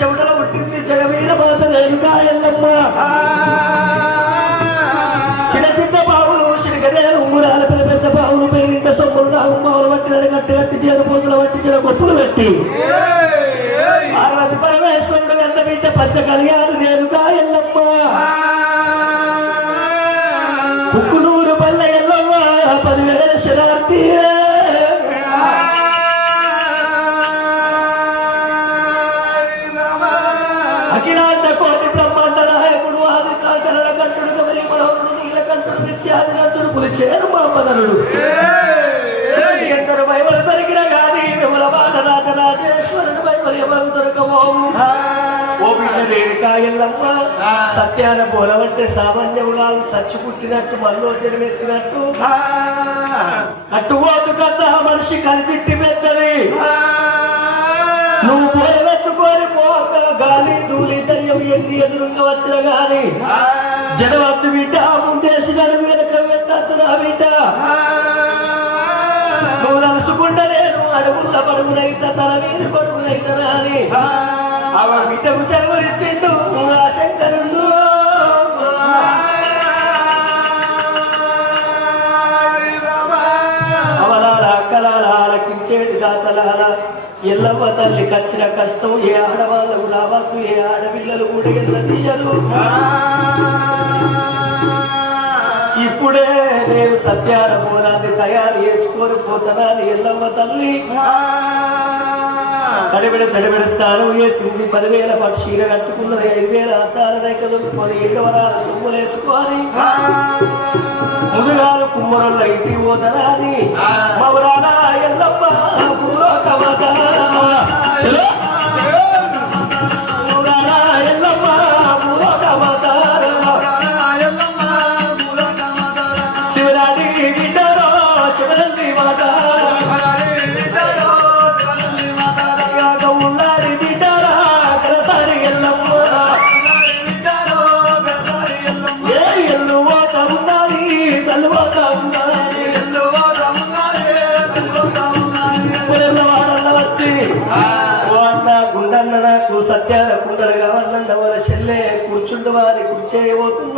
శవుడల పుట్టింది జగమీడ మాత రేణుకా ఎల్లమ్మ చిన్న చిన్న బావులు సిరిగదేలు ఊరాల పెద్ద పెద్ద బావులు పెరిగింట సొమ్ములు నాలుగు మావులు పట్టిన కట్టి కట్టి చేరు పోతులు పట్టి చిన్న కొప్పులు పెట్టి అఖిలాండ కోటి బ్రహ్మాండ నాయకుడు ఆది కాకరణ కంటుడు కబరి మనోహరుడు నీలకంఠుడు నిత్యాది నంతుడు పులిచేరు మామదనుడు. ఎందరు బైబలు దొరికిన గాని విమల రాజరాజేశ్వరుడు బైబలు ఎవరు సత్యాన పోలవంటే సామాన్యము కాదు సచ్చి పుట్టినట్టు మళ్ళీ జన్మెత్తినట్టు. అట్టు ఓదు కన్నా మనిషి కలిసిట్టి పెద్దది. నువ్వు పోయవెత్తుకోని పోక గాలి ఎన్ని ఎదురుగా వచ్చిన గాని జనవద్దు బిడ్డ ముందేసి నడుము వెనక బిడ్డ. నువ్వు నలుసుకుంటా నేను అడుగుల పడుగునైత తల మీద పడుగునైతనా అని ఆవిడ బిడ్డకు సెలవునిచ్చిండు కష్టం ఏ ఆడవాళ్ళకు రావద్దు ఏ ఆడపిల్లలు కూడా ఎల్ల తీయరు. ఇప్పుడే నేను సత్యాల మూలాన్ని తయారు చేసుకొని పోతున్నాను ఎల్లమ్మ తల్లి. తడిబిడ తడిబిడ స్నానం వేసింది. పదివేల పట్టు చీర కట్టుకున్నది ఐదు వేల అద్దాల దగ్గర కొన్ని ఏడు వరాల సొమ్ములు వేసుకోవాలి ముదుగాలు కుమ్మరుల ఇంటి పోతనాని మౌరాల ఎల్లమ్మ పూలోకమత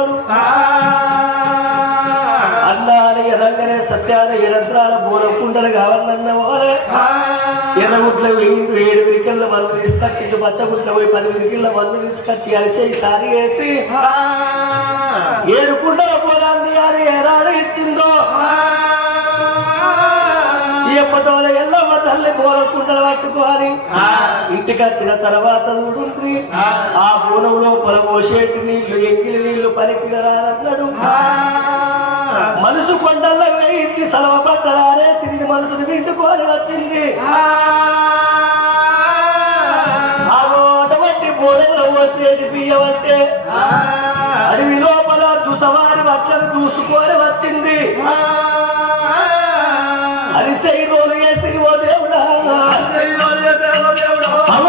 కూర్చేయబోతున్నాడు అన్న అని ఎనగానే సత్యాల ఎడంత్రాల బోర కుండలు కావాలన్న వాళ్ళే ఎర్రగుట్ల ఏడు విరికల్ల మందు తీసుకొచ్చి ఇటు పచ్చగుట్ల పోయి పది విరికల్ల మందు తీసుకొచ్చి అరిసేయి సారి వేసి ఏడు కుండల పోరాన్ని అని ఎరాడు ఇచ్చిందో. ఎప్పటోల ఎల్లమ్మ తల్లి బోర కుండలు పట్టుకోని. ఇంటికి వచ్చిన తర్వాత చూడుండ్రి. ఆ. బోనంలో పొలపోసేటి నీళ్ళు ఎక్కిలి నీళ్ళు పనికి రానన్నాడు మనసు కొండల్లో వేయింది సలవ పట్టడారే సింది మనసును వింటుకొని వచ్చింది. ఆ. అటువంటి బోధనలో వచ్చేటి బియ్యం అంటే అడవి లోపల దుసవారి బట్టలు దూసుకొని వచ్చింది. అరిసై రోలు వేసి ఓ దేవుడా. అమ్మ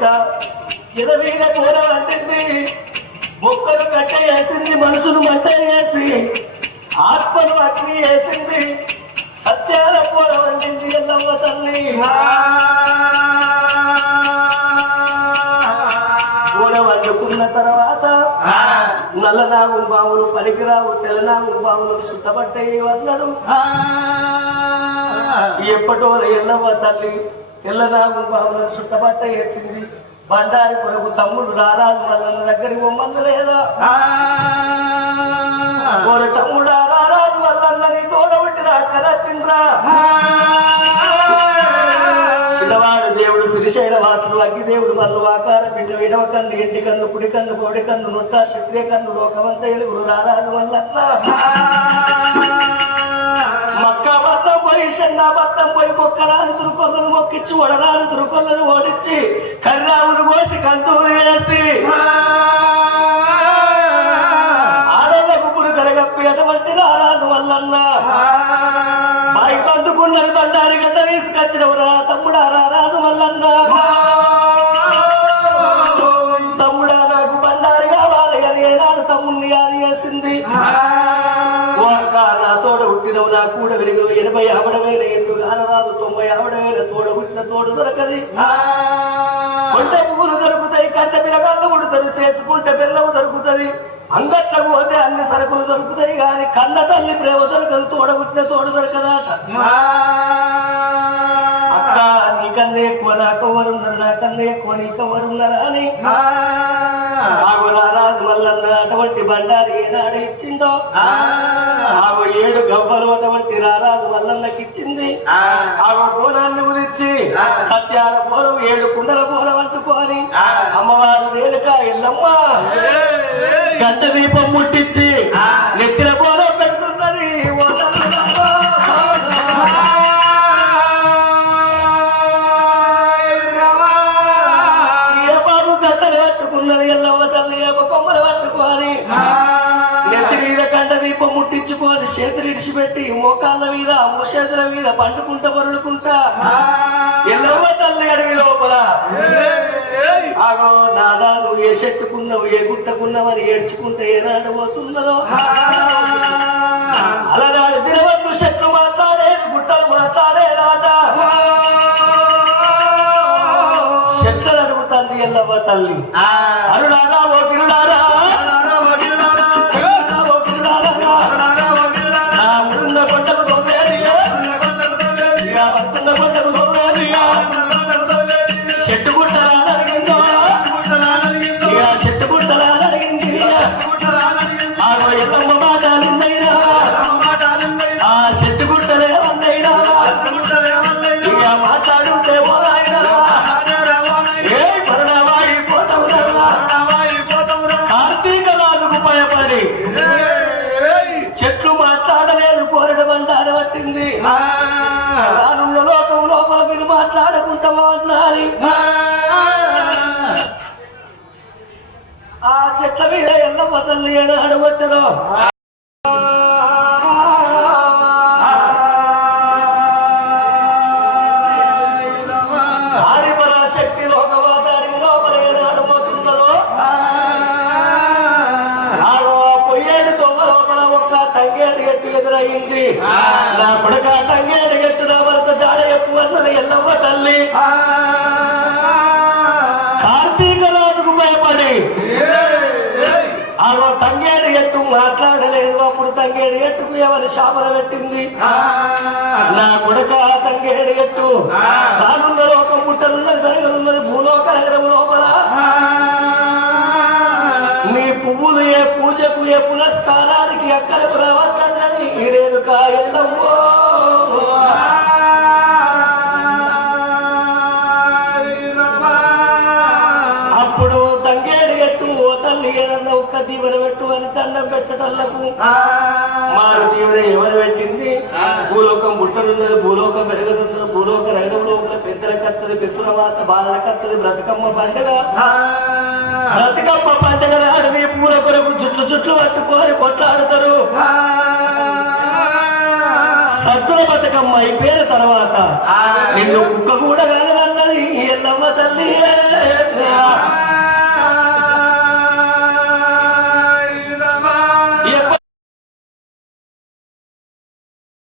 తీసుక ఎదవీద కూర వంటింది మొక్కలు కట్ట వేసింది మనుషులు మంట వేసి ఆత్మను అగ్ని వేసింది. సత్యాల కూర వంటింది ఎల్లమ్మ తల్లి. కూర వండుకున్న తర్వాత నల్లనాగు బావులు పనికిరావు తెల్లనాగు బావులు చుట్టబట్టాయి వల్లడు ఎప్పటో ఎల్లమ్మ తల్లి. తెల్లనాగు బావులను చుట్టబట్ట వేసింది. బండారి కొరకు తమ్ముడు రారాజు వల్ల దగ్గరికి పొమ్మంది లేదా? ఓరి తమ్ముడు రారాజు వల్ల నీ తోడబుట్టి రాకరచిండ్రా శిలవాడు దేవుడు శ్రీశైల వాసుడు అగ్గి దేవుడు మల్లు ఆకార పిండి విడవ కన్ను ఎండి కన్ను కుడి కన్ను కోడి కన్ను నొట్ట క్షత్రియ కన్ను లోకమంత ఎలుగురు రారాజు వల్లన్న చెన్న బద్దం పోయి మొక్కరాని తురుకొల్లను మొక్కిచ్చి వడరాని తురుకొల్లను ఓడించి కర్రావును కోసి కంతూరు వేసి ఆడలకు పురుగలు కప్పి అటువంటి రారాజు వల్లన్న. బాయి పందుకున్నది బండారి గడ్డ తీసుకొచ్చిన తమ్ముడా రారాజు వల్లన్న. నా కూడా వెలుగు ఎనభై ఆవడమైన ఎన్ను కానరాదు తొంభై ఆవడమైన తోడ పుట్టిన తోడు దొరకది. కొంట పువ్వులు దొరుకుతాయి కంట పిలగాళ్ళు ఉడుతుంది చేసుకుంటే బెల్లము దొరుకుతుంది. అంగట్లకు పోతే అన్ని సరుకులు దొరుకుతాయి కానీ కన్న తల్లి ప్రేమ దొరకదు తోడ పుట్టిన తోడు దొరకదాట. అక్క నీకన్నా ఎక్కువ నాకెవరున్నారు నాకన్నా ఎక్కువ నీకెవరున్నారా అని. నారాజు మల్లన్న అటువంటి బండారి ఏనాడు ఇచ్చిందో? ఏడు గవ్వలు అటువంటి రారాజు మల్లన్నకి ఇచ్చింది ఆగు పూనాన్ని ఉదిచ్చి సత్యాల పూలం ఏడు కుండల పూలం అంటుకొని అమ్మవారు రేణుక ఎల్లమ్మ గంట దీపం మోకాళ్ళ మీద ముషేతుల మీద పండుకుంటా పరుడుకుంటా. ఎల్లమ్మ తల్లి అడవి లోపల. ఆగో నాదా నువ్వు ఏ చెట్టుకున్నావు ఏ గుట్టకున్నావని ఏడ్చుకుంటే ఏనాడు పోతున్నదో అలనాడు దినవంతు చెట్లు మాట్లాడేది గుట్టలు మాట్లాడేదాట. చెట్లను అడుగుతాంది ఎల్లమ్మ తల్లి. అరుడారా ఓ గిరుడారా పొయ్యేడు మీద లోపల ఒక్క అని ఎట్టు ఎదురయ్యింది. నా కొడుక తంగేడు ఎట్టు భర్త జాడ ఎక్కువ అన్నది ఎల్లమ్మ తల్లి. మాట్లాడలేదు అప్పుడు తంగేడు ఎట్టుకు ఎవరి శాపన పెట్టింది? నా కొడుక తంగేడు ఎట్టు? రానున్న లోకం పుట్టనున్నది పెరగనున్నది భూలోక నగరం లోపల. నీ పువ్వులు ఏ పూజకు ఏ పునస్కారానికి ఎక్కడకు రావద్దన్నది ఈ రేణుక ఎల్లమ్మో. దీవెన పెట్టు అని దండం పెట్టటల్లకు. మారు దీవెన ఎవరు పెట్టింది? భూలోకం పుట్టనున్నది భూలోకం పెరగనున్నది భూలోక నగరం లోపల పెద్దల కత్తది పిత్తురవాస బాలల కత్తది బ్రతకమ్మ పండుగ. బ్రతకమ్మ పండుగ నాడు మీ పూల కొరకు చుట్లు చుట్లు పట్టుకొని కొట్లాడుతారు. సద్దుల బతుకమ్మ అయిపోయిన తర్వాత నిన్ను కుక్క కూడా కనగన్నది ఎల్లమ్మ తల్లి